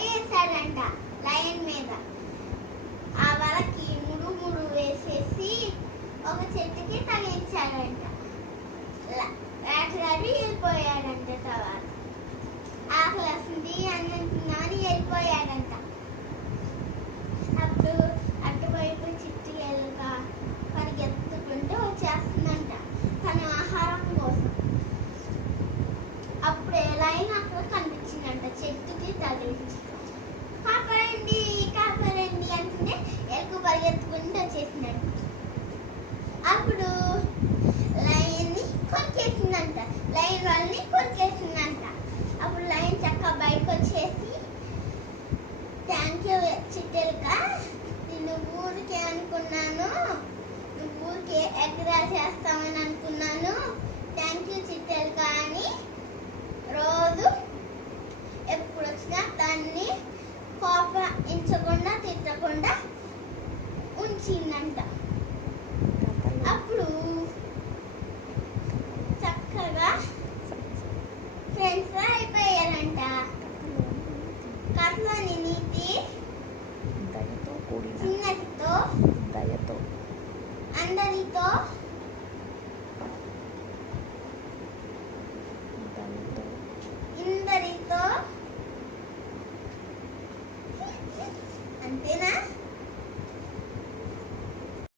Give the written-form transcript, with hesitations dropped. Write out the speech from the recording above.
వేసాడంట lion మీద. ఆ వలకి ముడు వేసేసి ఒక చెట్టుకి తగిలించాడంట. వేటగాడు వెళ్ళిపోయాడంట. తర్వాత ఆకలేస్తుంది అన్నంటున్నాను వెళ్ళిపోయాడంట. అప్పుడు అటువైపు చిట్టి ఎలుక పరిగెత్తుకుంటూ వచ్చేస్తుందంట తన ఆహారం కోసం. అప్పుడే లయన్ అక్కడ కనిపించిందంట చెట్టుకి తగిలించి. కాపాడండి కాపాడండి అంటుంటే ఎలుక పరిగెత్తుకుంటూ వచ్చేసిందంట. అప్పుడు లయన్ని కొరికేసిందంట. లయన్ వాళ్ళని కొరికేసిందంట. అప్పుడు లయన్ చక్కగా బయటకు వచ్చేసి, థ్యాంక్ యూ చిట్టెలుక, నిన్ను ఊరికే అనుకున్నాను, నువ్వు ఊరికే ఎగరా చేస్తామని అనుకున్నాను, థ్యాంక్ యూ చిట్టెలుక అని రోజు ఎప్పుడు వచ్చినా దాన్ని కోపగించకుండా తిట్టకుండా ఉంచిందంట. అప్పుడు చక్కగా ఫ్రెండ్స్ అయిపోయారంట. కథలోని నీతి చిన్నటితో అందరితో